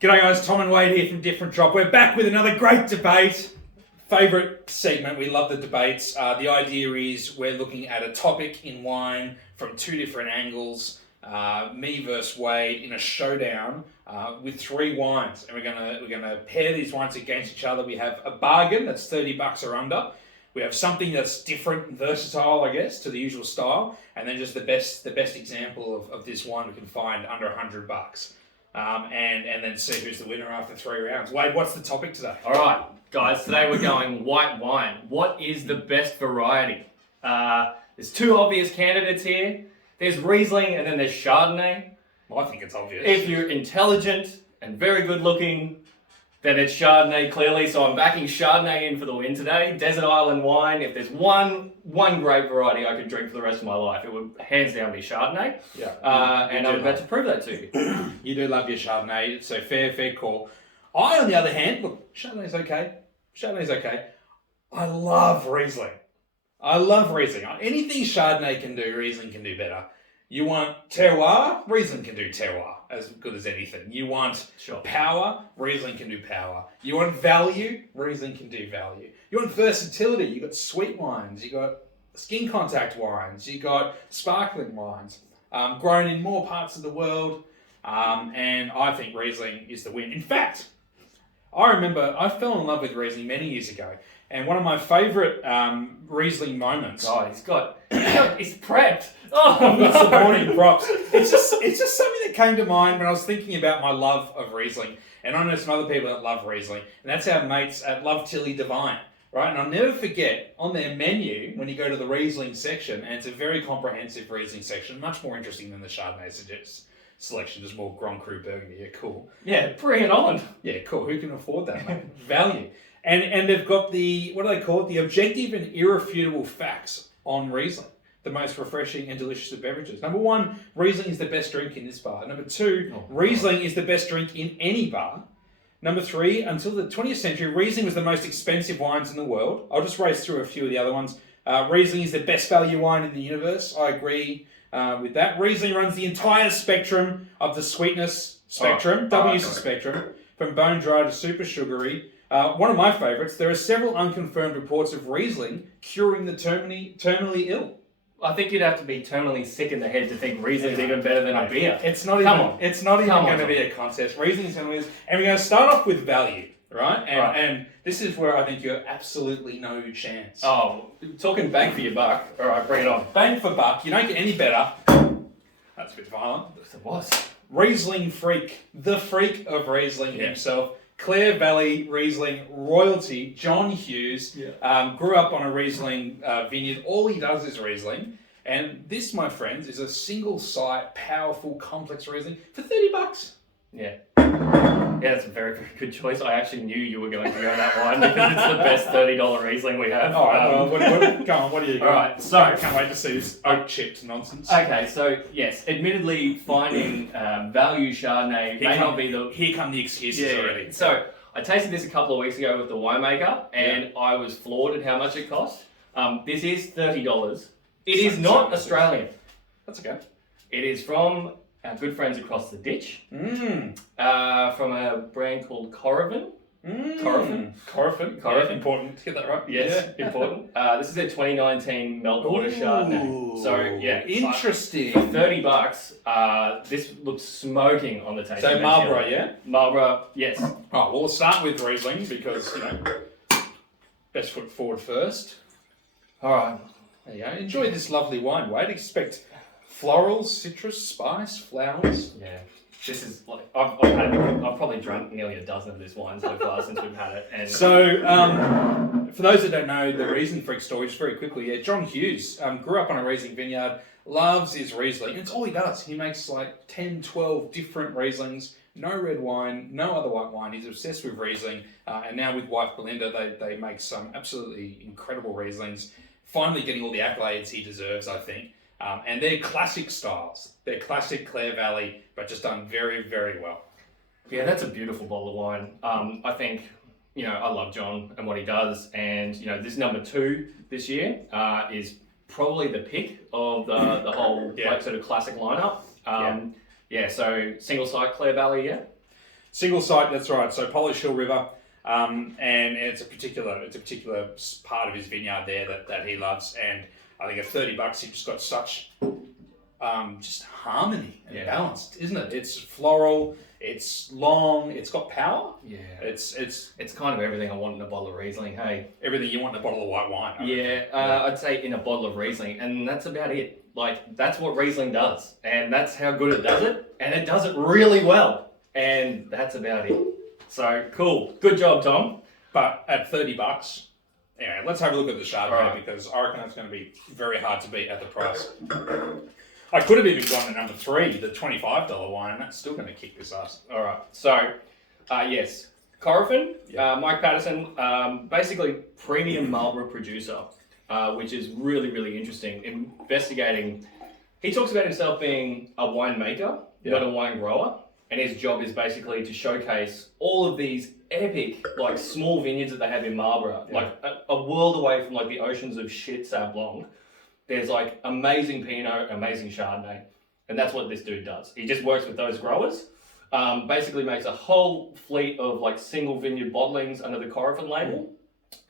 G'day guys, Tom and Wade here from Different Drop. We're back with another great debate. Favourite segment, we love the debates. The idea is we're looking at a topic in wine from two different angles. Me versus Wade in a showdown with three wines. And we're gonna pair these wines against each other. We have a bargain that's $30 or under. We have something that's different and versatile, I guess, to the usual style. And then just the best example of this wine we can find under $100. And then see who's the winner after 3 rounds. Wade, what's the topic today? All right, guys, today we're going white wine. What is the best variety? There's two obvious candidates here. There's Riesling and then there's Chardonnay. Well, I think it's obvious. If you're intelligent and very good looking, then it's Chardonnay clearly. So I'm backing Chardonnay in for the win today. Desert Island wine. If there's one grape variety I could drink for the rest of my life, it would hands down be Chardonnay. Yeah. And I'm about to prove that to you. You do love your Chardonnay, so fair call. I, on the other hand, look, Chardonnay's okay. I love Riesling. Anything Chardonnay can do, Riesling can do better. You want terroir, Riesling can do terroir as good as anything. You want power, Riesling can do power. You want value, Riesling can do value. You want versatility, you got sweet wines, you got skin contact wines, you got sparkling wines, grown in more parts of the world, and I think Riesling is the win. In fact, I remember I fell in love with Riesling many years ago, and one of my favourite Riesling moments. God, he's prepped. Oh, I've got supporting props. It's just something that came to mind when I was thinking about my love of Riesling, and I know some other people that love Riesling, and that's our mates at Love Tilly Divine, right? And I'll never forget on their menu when you go to the Riesling section, and it's a very comprehensive Riesling section, much more interesting than the Chardonnay selection, just more Grand Cru Burgundy. Yeah, cool. Yeah, bring it on. Yeah, cool. Who can afford that, mate? Value. And they've got the, what do they call it? The objective and irrefutable facts on Riesling, the most refreshing and delicious of beverages. Number one, Riesling is the best drink in this bar. Number two, Riesling is the best drink in any bar. Number three, until the 20th century, Riesling was the most expensive wines in the world. I'll just race through a few of the other ones. Riesling is the best value wine in the universe. I agree with that. Riesling runs the entire spectrum of the sweetness spectrum, spectrum, from bone dry to super sugary. One of my favourites, there are several unconfirmed reports of Riesling curing the terminally ill. I think you'd have to be terminally sick in the head to think Riesling's even better than a beer. It's not even going to be a contest. Riesling's going to win. And we're going to start off with value, right? And this is where I think you're absolutely no chance. Oh, talking bang for your buck. All right, bring it on. Bang for buck. You don't get any better. That's a bit violent. It was. Rieslingfreak, the freak of Riesling himself. Clare Valley Riesling royalty, John Hughes, grew up on a Riesling vineyard. All he does is Riesling. And this, my friends, is a single site, powerful, complex Riesling for $30. Yeah. Yeah, that's a very, very good choice. I actually knew you were going to go that one because it's the best $30 Riesling we have. All right, go on, what do you got? All right, so... I can't wait to see this oak-chipped nonsense. Okay, so, yes, admittedly, finding value Chardonnay may not be the... Here come the excuses already. So, I tasted this a couple of weeks ago with the winemaker, and I was floored at how much it cost. This is $30. It is not Australian. That's okay. It is from... our good friends across the ditch, from a brand called Corofin. Corofin. Important to get that right. Yes, important. This is their 2019 Meltwater Chardonnay. So yeah, interesting. For $30, this looks smoking on the taste. So Marlborough, yeah. Marlborough, yes. Right, well, we'll start with Riesling because best foot forward first. All right. There you go. Enjoy this lovely wine, Wade. Expect florals, citrus, spice, flowers. Yeah, this is like I've probably drunk nearly a dozen of this wine so far since we've had it. And so, for those that don't know the Rieslingfreak story, just very quickly, John Hughes grew up on a Riesling vineyard, loves his Riesling, and it's all he does. He makes like 10, 12 different Rieslings, no red wine, no other white wine. He's obsessed with Riesling, and now with wife Belinda, they make some absolutely incredible Rieslings, finally getting all the accolades he deserves, I think. And they're classic styles. They're classic Clare Valley, but just done very, very well. Yeah, that's a beautiful bottle of wine. I think, I love John and what he does. And, this number 2 this year is probably the pick of the whole sort of classic lineup. So single site Clare Valley, yeah? Single site, that's right. So Polish Hill River, and it's a particular part of his vineyard there that he loves. And I think at $30, you've just got such just harmony and balance, isn't it? It's floral, it's long, it's got power. Yeah, it's kind of everything I want in a bottle of Riesling. Hey, everything you want in a bottle of white wine. I'd say in a bottle of Riesling, and that's about it. Like, that's what Riesling does, and that's how good it does it, and it does it really well, and that's about it. So cool, good job, Tom. But at $30, anyway, let's have a look at the Chardonnay, right, because I reckon it's going to be very hard to beat at the price. I could have even gone to number 3, the $25 wine, and that's still going to kick this ass. All right, so yes, Corofin, Mike Patterson, basically premium Marlborough producer, which is really, really interesting. Investigating, he talks about himself being a winemaker, not a wine grower, and his job is basically to showcase all of these epic, like, small vineyards that they have in Marlborough, like a world away from like the oceans of shit Sauv Blanc. There's like amazing Pinot, amazing Chardonnay, and that's what this dude does. He just works with those growers, basically makes a whole fleet of like single vineyard bottlings under the Corofin label,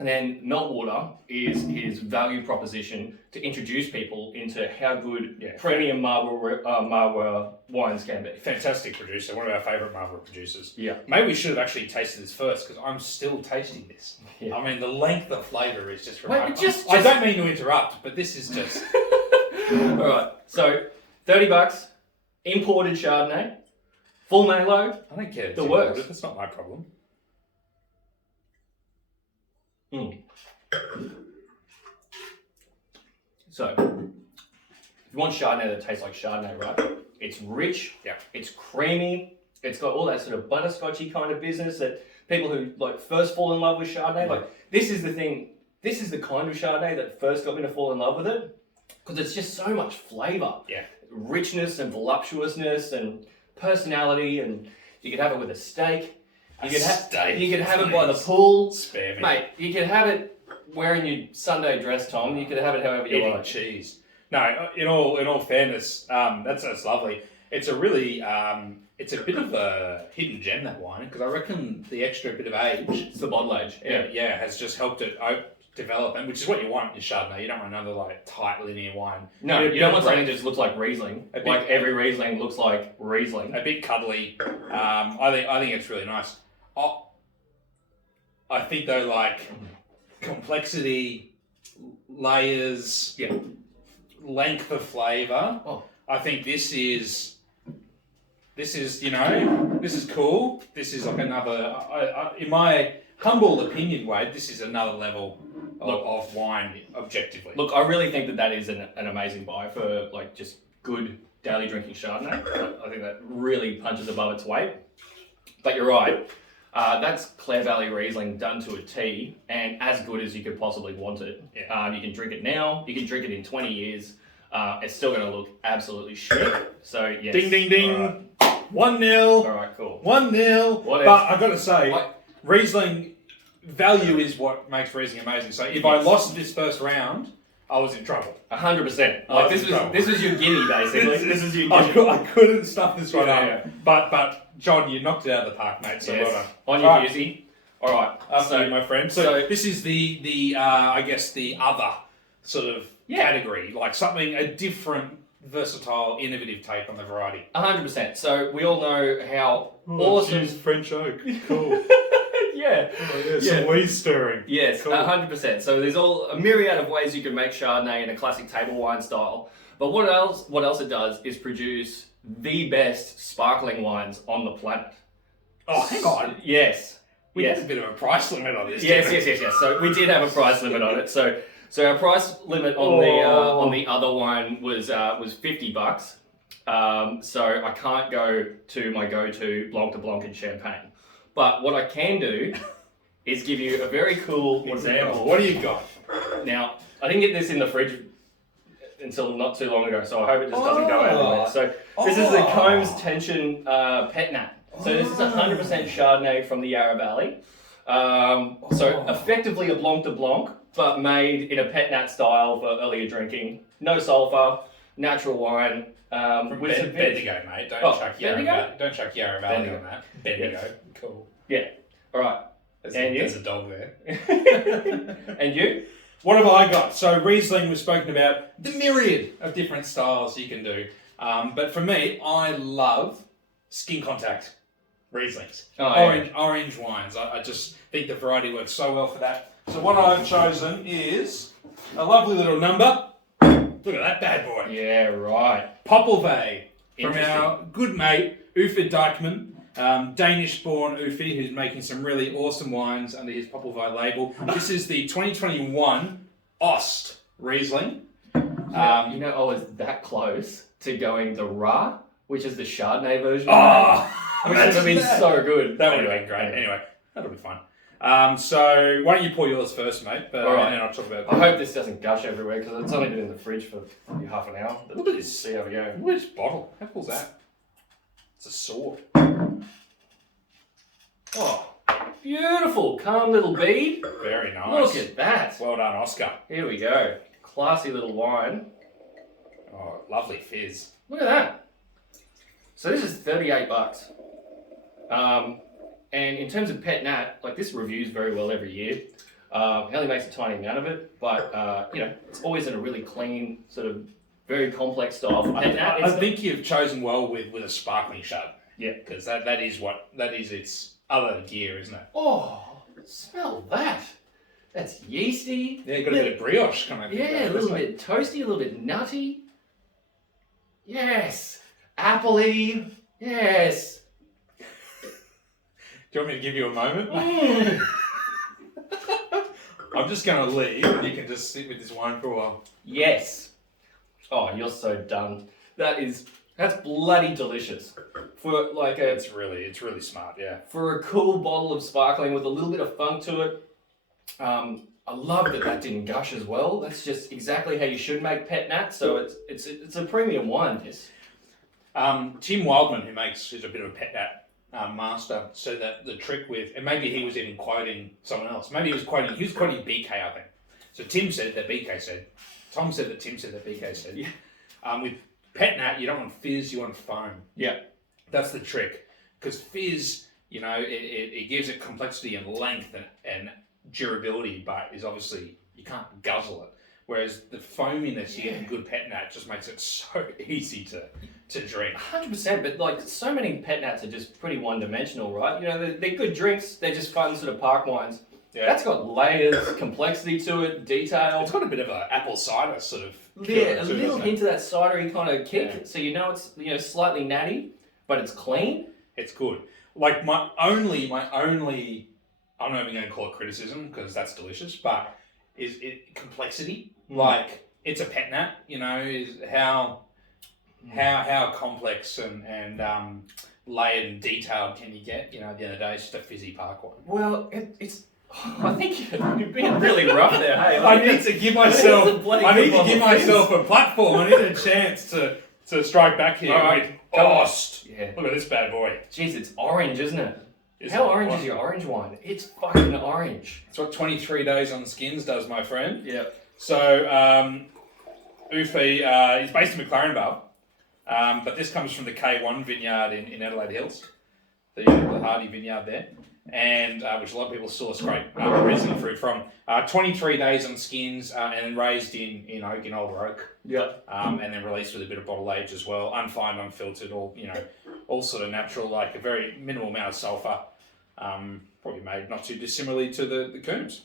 and then Meltwater is his value proposition to introduce people into how good premium Marlborough wines can be. Fantastic producer, one of our favourite Marlborough producers. Yeah. Maybe we should have actually tasted this first, because I'm still tasting this. Yeah. I mean, the length of flavour is just remarkable. Wait, I don't mean to interrupt, but this is just... All right, so $30, imported Chardonnay, full Malo. I don't care. The works. That's not my problem. So, if you want Chardonnay that tastes like Chardonnay, right? It's rich, it's creamy, it's got all that sort of butterscotchy kind of business that people who like first fall in love with Chardonnay, like this is the thing, this is the kind of Chardonnay that first got me to fall in love with it, because it's just so much flavour. Yeah. Richness and voluptuousness and personality, and you could have it with a steak. You could have it by the pool. Spare me. Mate, you could have it wearing your Sunday dress, Tom. You could have it however you like. Cheese. No, in all fairness, that's lovely. It's a really, it's a bit of a hidden gem, that wine, because I reckon the extra bit of age, it's the bottle age, has just helped it develop, and which is what you want in Chardonnay. You don't want another like tight linear wine. No, you don't want something that just looks like Riesling. Like every Riesling looks like Riesling. A bit cuddly. I think it's really nice. I think though, like complexity, layers, length of flavour. I think this is cool. This is like another. In my humble opinion, Wade, this is another level of wine objectively. Look, I really think that is an amazing buy for like just good daily drinking Chardonnay. I think that really punches above its weight. But you're right. That's Clare Valley Riesling done to a T, and as good as you could possibly want it. Yeah. You can drink it now. You can drink it in 20 years. It's still going to look absolutely shit. So yes. Ding ding ding. 1-0. All right, cool. 1-0. But I've got to say, Riesling value is what makes Riesling amazing. So if I lost this first round, I was in trouble. 100%. Like this was your guinea basically. This is your guinea. I couldn't stuff this one up. Yeah. But John, you knocked it out of the park, mate. So well done. On your Husey. All right. After you, my friend. So this is the I guess the other sort of category, like something a different, versatile, innovative take on the variety. 100%. So we all know how awesome French oak. Cool. Yeah. Some wheat stirring. Yes, cool. 100%. So there's a myriad of ways you can make Chardonnay in a classic table wine style. But what else it does is produce the best sparkling wines on the planet. Oh, hang on. Yes. We had a bit of a price limit on this. Yes. So we did have a price limit on it. So our price limit on the other wine was $50. So I can't go to my go-to Blanc de Blanc and Champagne. But what I can do is give you a very cool example. What do you got? Now, I didn't get this in the fridge until not too long ago, so I hope it just doesn't go everywhere. So this is the Combs Tension Pet Nat. So this is 100% Chardonnay from the Yarra Valley. So effectively a Blanc de Blanc, but made in a Pet Nat style for earlier drinking. No sulfur, natural wine. With some pitch. Bendigo, mate. Bendigo? Don't chuck Yarra Valley on that. Bendigo. Yes. Cool. Yeah. All right. And you? There's a dog there. And you? What have I got? So Riesling, we've spoken about the myriad of different styles you can do. But for me, I love skin contact Rieslings. Orange wines. I just think the variety works so well for that. So what I've chosen is a lovely little number. Look at that bad boy. Yeah, right. Poppelvej from our good mate, Uffe Dijkman. Danish-born Uffe, who's making some really awesome wines under his Poppelvej label. This is the 2021 Ost Riesling. I was that close to going the Ra, which is the Chardonnay version. Which would have been so good. That would have been great. Anyway, that'll be fun. So why don't you pour yours first, mate? All right. And then I'll talk about. I hope this doesn't gush everywhere because it's only been in the fridge for maybe half an hour. But Look at this. see how we go. Look at this bottle. How cool's that? It's a sword. Oh, beautiful, calm little bead. Very nice. Look at that. Well done, Oscar. Here we go. Classy little wine. Oh, lovely fizz. Look at that. So this is $38. And in terms of pet nat, like this reviews very well every year. He only makes a tiny amount of it, but it's always in a really clean, sort of very complex style for pet nat. I think you've chosen well with a sparkling Chard. Yeah, because that is its other gear, isn't it? Oh, smell that. That's yeasty. Yeah, got a bit of brioche kind of. Yeah, a little bit toasty, a little bit nutty. Yes, appley. Yes. Do you want me to give you a moment? Mm. I'm just going to leave and you can just sit with this wine for a while. Yes. Oh, you're so done. That's bloody delicious. For like It's really smart, yeah. for a cool bottle of sparkling with a little bit of funk to it. I love that didn't gush as well. That's just exactly how you should make pet nat. So it's a premium wine. This. Tim Wildman, who's a bit of a pet nat master, said that the trick with, and maybe he was even quoting someone else. Maybe he was quoting BK, I think. So Tim said that BK said. Tom said that Tim said that BK said. Yeah. With pet nat, you don't want fizz, you want foam. Yeah. That's the trick. Because fizz, it gives it complexity and length and durability, but is obviously, you can't guzzle it. Whereas the foaminess you get in good pet nat just makes it so easy to drink. 100%, but like so many pet nats are just pretty one-dimensional, right? They're good drinks, they're just fun sort of park wines. Yeah. That's got layers, complexity to it, detail. It's got a bit of an apple cider sort of. Yeah, a little hint of that cidery kind of kick. Yeah. So it's slightly natty, but it's clean. It's good. Like my only, I'm not even going to call it criticism because that's delicious, but is it complexity? Like it's a pet nat, is how complex and layered and detailed can you get? At the end of the day, it's just a fizzy park wine. Well, it's. I think you're being really rough there. Hey, I need to give myself a platform. I need a chance to strike back here. All right, with Ost. Yeah. Look at this bad boy. Jeez, it's orange, isn't it? How orange is your orange wine? It's fucking orange. That's what 23 days on skins does, my friend. Yeah. So, Uffe is based in McLaren Vale, but this comes from the K1 vineyard in Adelaide Hills, the Hardy vineyard there, and which a lot of people source great Riesling fruit from. 23 days on skins and then raised in oak, in older oak. Yeah. And then released with a bit of bottle age as well, unfined, unfiltered, all sort of natural, like a very minimal amount of sulphur. Probably made not too dissimilarly to the Coombs.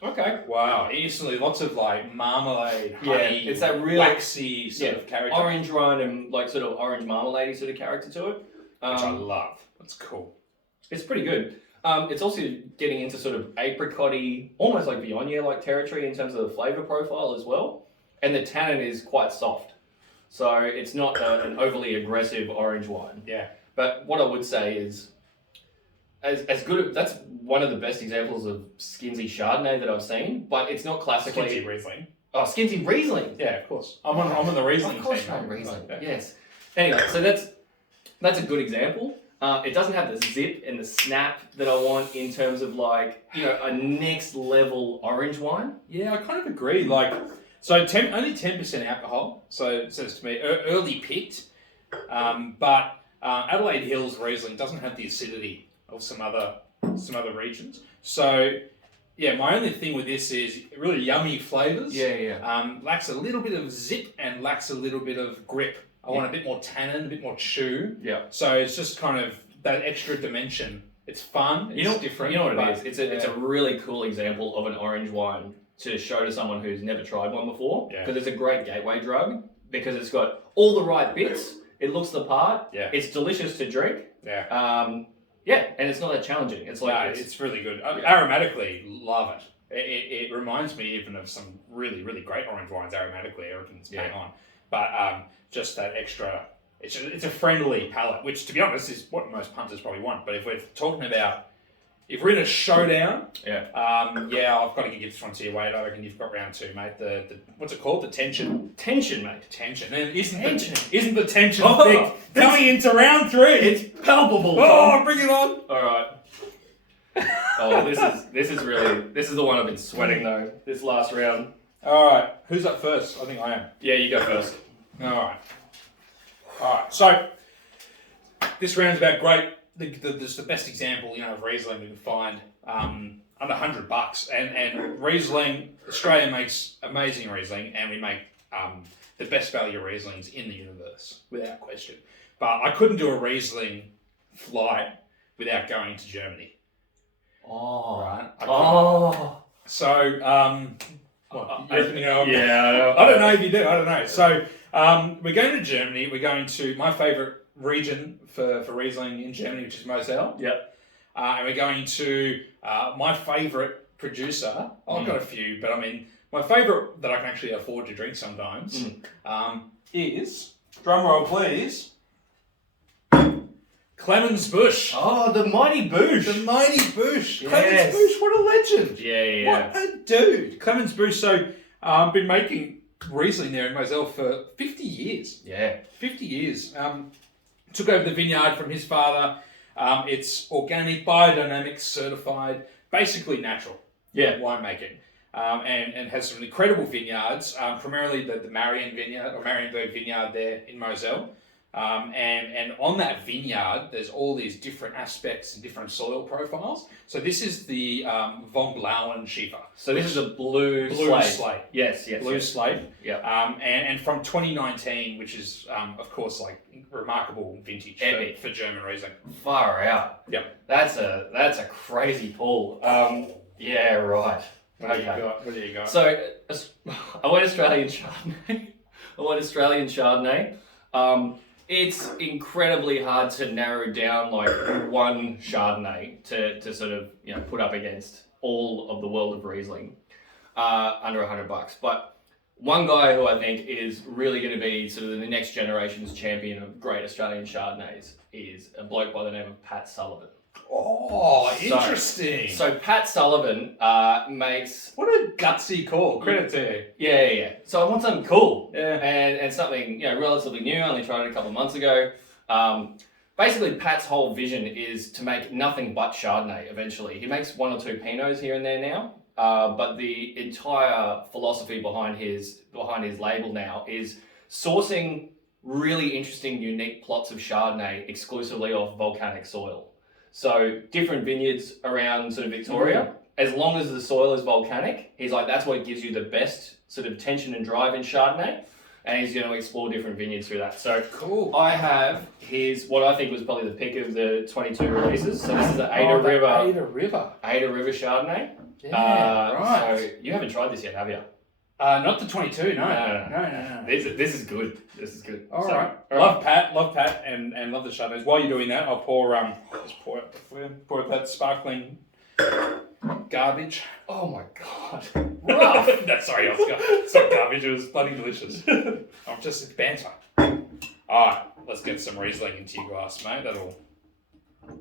Okay. Wow, instantly lots of like marmalade, honey, it's that real waxy sort of character. Orange rind and like sort of orange marmalade sort of character to it. Which I love. That's cool. It's pretty good. It's also getting into sort of apricot-y, almost like Viognier-like territory in terms of the flavour profile as well. And the tannin is quite soft. So it's not an overly aggressive orange wine. Yeah. But what I would say is, as good, that's one of the best examples of skinsy Chardonnay that I've seen, but it's not classically... Skinsy Riesling. Oh, skinsy Riesling. Yeah, of course. I'm on the Riesling team. Of course you're on Riesling, yes. Anyway, so that's a good example. It doesn't have the zip and the snap that I want in terms of like, a next level orange wine. Yeah, I kind of agree. Like, So only 10% alcohol. So it says to me early picked, but Adelaide Hills Riesling doesn't have the acidity of some other regions. So yeah, my only thing with this is really yummy flavors. Lacks a little bit of zip and lacks a little bit of grip. I want a bit more tannin, a bit more chew. Yeah. So it's just kind of that extra dimension. It's fun. It's different. You know what it is? It's a really cool example of an orange wine to show to someone who's never tried one before. Because it's a great gateway drug because it's got all the right bits. It looks the part. Yeah. It's delicious to drink. Yeah. And it's not that challenging. It's like it's really good. Aromatically, love it. It reminds me even of some really, really great orange wines aromatically. Everything's bang on. But just that extra, it's a friendly palate, which to be honest is what most punters probably want. But if we're talking about, if we're in a showdown, I've got to give this one to you, Wade. I reckon you've got round 2, mate. The what's it called? The tension. Tension, mate. Tension. And isn't the tension Oh, thick? Coming into round 3. It's palpable. Oh, bring it on. All right. Oh, this is the one I've been sweating though. This last round. All right. Who's up first? I think I am. Yeah, you go first. All right. So this round's about grape. This is the best example, of Riesling we can find under $100, and Riesling. Australia makes amazing Riesling, and we make the best value Rieslings in the universe without question. But I couldn't do a Riesling flight without going to Germany. Oh, right. So I don't know if you do. I don't know. So we're going to Germany. We're going to my favourite region for Riesling in Germany, which is Moselle. Yep. And we're going to my favourite producer. I've got a few, but I mean, my favourite that I can actually afford to drink sometimes is, drum roll please, Clemens Busch. Oh, the mighty Busch. The mighty Busch. Yes. Clemens Busch, what a legend. Yeah. What a dude. Clemens Busch. So I've been making Riesling there in Moselle for 50 years. Yeah. 50 years. Took over the vineyard from his father. It's organic, biodynamic, certified, basically natural winemaking. And has some incredible vineyards, primarily the Marienberg vineyard there in Moselle. And on that vineyard, there's all these different aspects and different soil profiles. So this is the Von Blauen Schiefer. So this is a blue slate. Yes. Blue slate. Yeah. And from 2019, which is, of course, like remarkable vintage for German Riesling. Far out. Yeah. That's a crazy pull. Yeah, right. What do you got? So I went Australian Chardonnay. It's incredibly hard to narrow down like one Chardonnay to sort of put up against all of the world of Riesling under $100. But one guy who I think is really going to be sort of the next generation's champion of great Australian Chardonnays is a bloke by the name of Pat Sullivan. Oh, interesting. So Pat Sullivan makes... What a gutsy call. Credit to you. Yeah. So I want something cool. Yeah. And something relatively new. I only tried it a couple of months ago. Basically, Pat's whole vision is to make nothing but Chardonnay eventually. He makes 1 or 2 Pinots here and there now. But the entire philosophy behind his label now is sourcing really interesting, unique plots of Chardonnay exclusively off volcanic soil. So different vineyards around sort of Victoria, as long as the soil is volcanic, he's like, that's what gives you the best sort of tension and drive in Chardonnay. And he's going to explore different vineyards through that. So cool. I have what I think was probably the pick of the 22 releases. So this is the Ada River Chardonnay. Yeah, right. So you haven't tried this yet, have you? Not the 22, no. No. This is good. All right. Love Pat, and love the Chardonnays. While you're doing that, I'll pour that sparkling garbage. Oh my god. Rough. No, sorry, it's not garbage. It was bloody delicious. I'm just banter. All right, let's get some Riesling into your glass, mate.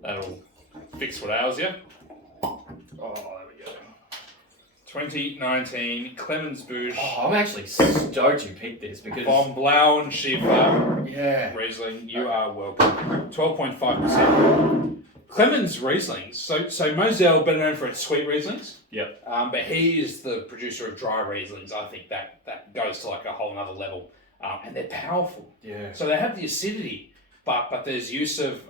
That'll fix what ails you. Oh, there we go. 2019 Clemens Busch. Oh, I'm actually stoked you picked this because Von Blauen Schiefer. Yeah. Riesling, you are welcome. 12.5%. Clemens Rieslings. So Moselle, better known for its sweet Rieslings. Yep. But he is the producer of dry Rieslings. I think that goes to like a whole nother level. And they're powerful. Yeah. So they have the acidity, but there's use of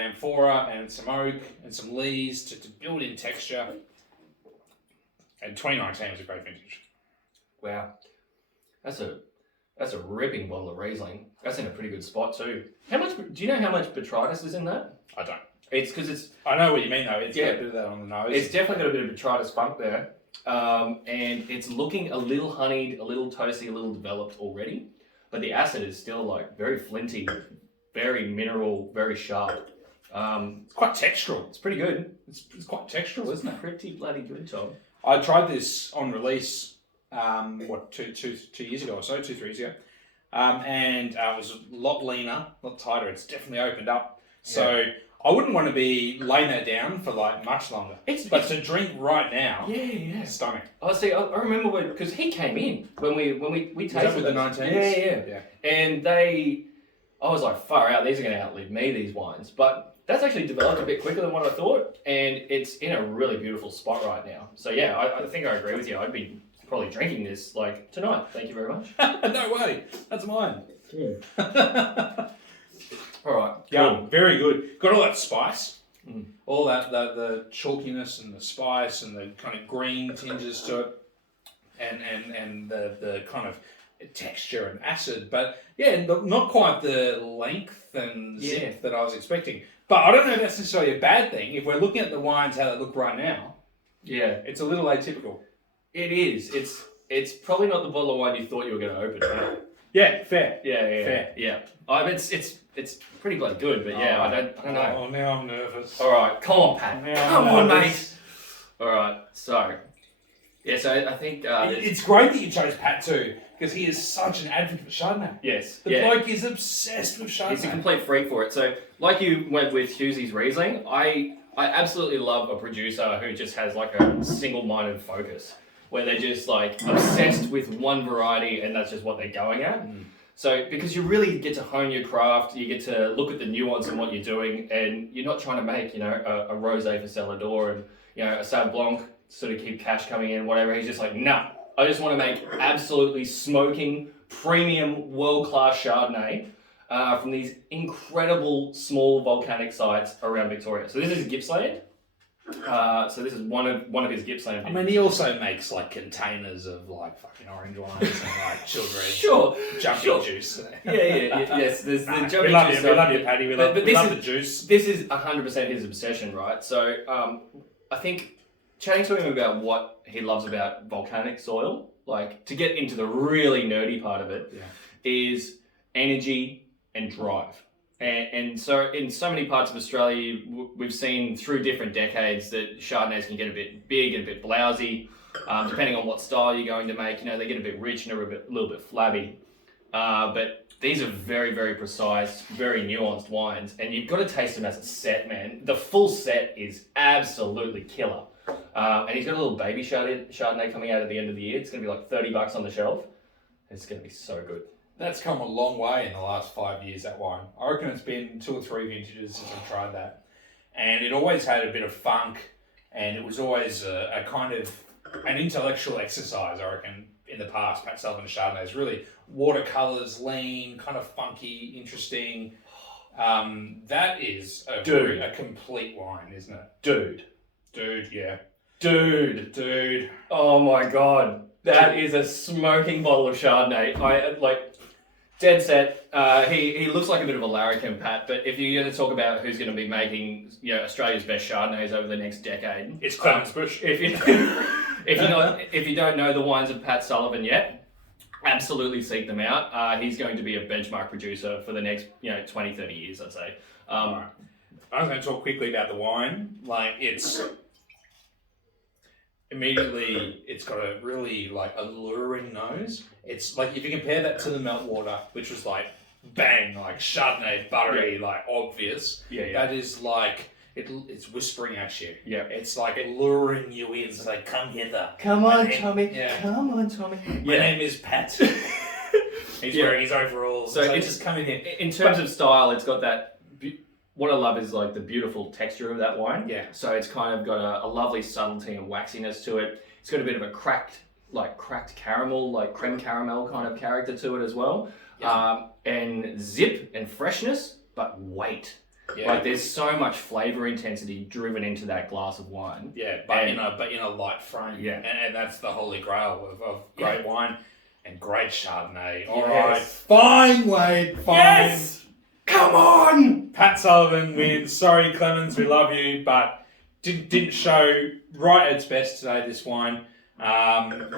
amphora and some oak and some lees to build in texture. And 2019 was a great vintage. Wow. That's a ripping bottle of Riesling. That's in a pretty good spot too. Do you know how much botrytis is in that? I don't. It's because it's... I know what you mean though. It's got Yeah. a bit of that on the nose. It's definitely got a bit of botrytis funk there. And it's looking a little honeyed, a little toasty, a little developed already. But the acid is still like very flinty, very mineral, very sharp. It's quite textural. It's pretty good. It's quite textural, isn't it? Pretty bloody good, Tom. I tried this on release, 2 years ago or so, 2-3 years ago. And it was a lot leaner, a lot tighter. It's definitely opened up. So I wouldn't want to be laying that down for like much longer. But to drink right now, stunning. Oh, see, I remember because he came in when we tasted with the 19s. Yeah. And I was like, far out, these are going to outlive me, these wines. But that's actually developed a bit quicker than what I thought, and it's in a really beautiful spot right now. So yeah, I think I agree with you. I'd be probably drinking this like tonight. Thank you very much. No way, that's mine. All right, yeah, cool. Very good. Got all that spice, Mm. all that the chalkiness and the spice and the kind of green tinges to it, and the kind of texture and acid, but yeah, not quite the length and zip that I was expecting. But I don't know if that's necessarily a bad thing. If we're looking at the wines how they look right now, it's a little atypical. It is. It's probably not the bottle of wine you thought you were going to open. Right? Yeah, fair. Yeah. I mean, it's pretty bloody good, but I don't know. Oh, now I'm nervous. All right, come on, Pat. Come on, mate. All right, so I think it's great that you chose Pat too, because he is such an advocate for Chardonnay. Yes, the bloke is obsessed with Chardonnay. He's a complete freak for it. So, like you went with Hughesy's Riesling, I absolutely love a producer who just has like a single-minded focus, where they're just like obsessed with one variety and that's just what they're going at. Mm. So, because you really get to hone your craft, you get to look at the nuance in what you're doing, and you're not trying to make, a rosé for Cellar d'Or and, a Sauv Blanc, sort of keep cash coming in, whatever. He's just like, nah, I just want to make absolutely smoking, premium, world-class Chardonnay from these incredible small volcanic sites around Victoria. So this is Gippsland. So this is one of his Gippsland. I mean, he also makes like containers of like fucking orange wines and like chilled reds, jumping juice. Yes. There's the jumping juice. We love you, Paddy. We love the juice. This is 100% his obsession, right? So I think chatting to him about what he loves about volcanic soil, like to get into the really nerdy part of it, is energy and drive. And so in so many parts of Australia, we've seen through different decades that Chardonnays can get a bit big and a bit blousy, depending on what style you're going to make. They get a bit rich and a little bit flabby. But these are very, very precise, very nuanced wines, and you've got to taste them as a set, man. The full set is absolutely killer. And he's got a little baby Chardonnay coming out at the end of the year. It's going to be like $30 on the shelf. It's going to be so good. That's come a long way in the last 5 years, that wine. I reckon it's been 2 or 3 vintages since I've tried that. And it always had a bit of funk, and it was always a kind of an intellectual exercise, I reckon, in the past. Pat Sullivan Chardonnay is really watercolours, lean, kind of funky, interesting. That is a complete wine, isn't it? Dude, yeah. Dude. Oh my God. That is a smoking bottle of Chardonnay. Dead set. He looks like a bit of a larrikin, Pat, but if you're going to talk about who's going to be making Australia's best Chardonnays over the next decade, it's Clemens Busch. If you don't know the wines of Pat Sullivan yet, absolutely seek them out. He's going to be a benchmark producer for the next 20, 30 years, I'd say. Right. I was going to talk quickly about the wine. It's got a really alluring nose. It's like if you compare that to the Meltwater, which was bang, Chardonnay, buttery, obvious. That is it's whispering at you. Yeah. It's luring you in. It's like, come hither. Come on, Tommy. Yeah. Come on, Tommy. My name is Pat. He's wearing his overalls. So it's just come in here. In terms of style, it's got that what I love is like the beautiful texture of that wine. Yeah. So it's kind of got a lovely subtlety and waxiness to it. It's got a bit of a cracked caramel, like creme caramel kind of character to it as well. Yeah. And zip and freshness, but weight. Yeah. Like there's so much flavor intensity driven into that glass of wine. Yeah, but in a light frame. Yeah. And that's the holy grail of great wine and great Chardonnay. All Yes. right. Fine, Wade. Fine. Yes! Come on! Pat Sullivan wins. Sorry, Clemens, we love you, but didn't show right at its best today, this wine.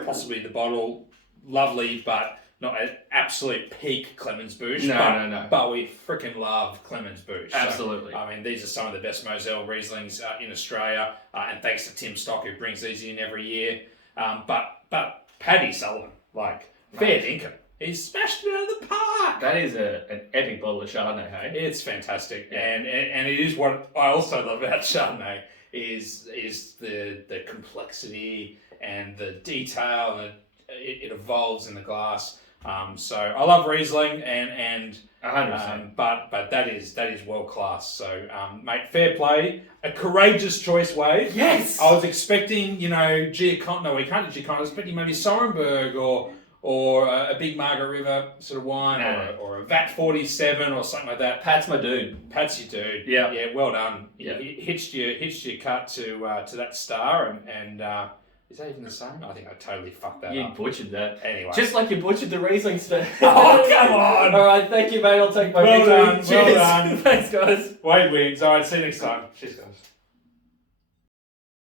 Possibly the bottle, lovely, but not at absolute peak Clemens Busch. No. But we freaking love Clemens Busch. Absolutely. So, I mean, these are some of the best Moselle Rieslings in Australia, and thanks to Tim Stock, who brings these in every year. But Paddy Sullivan, like, fair dinkum. He's smashed it out of the park. That is an epic bottle of Chardonnay, hey? It's fantastic, and it is what I also love about Chardonnay is the complexity and the detail, and it evolves in the glass. So I love Riesling, and 100%. but that is world class. So mate, fair play, a courageous choice, Wade. Yes. I was expecting, Giacomo. No, we can't do Giacomo. I was expecting maybe Sorenberg or a big Margaret River sort of wine, or a VAT 47 or something like that. Pat's my dude. Pat's your dude. Yeah. Yeah, well done. Yeah. You hitched your cut to that star, and is that even the same? I think I totally fucked that You up. butchered that. Anyway. Just like you butchered the Riesling stuff. Oh, come on! All right, thank you, mate. I'll take my Well victory. done, well Cheers. done. Thanks, guys. Wade wins. All right, see you next time. Cheers, guys.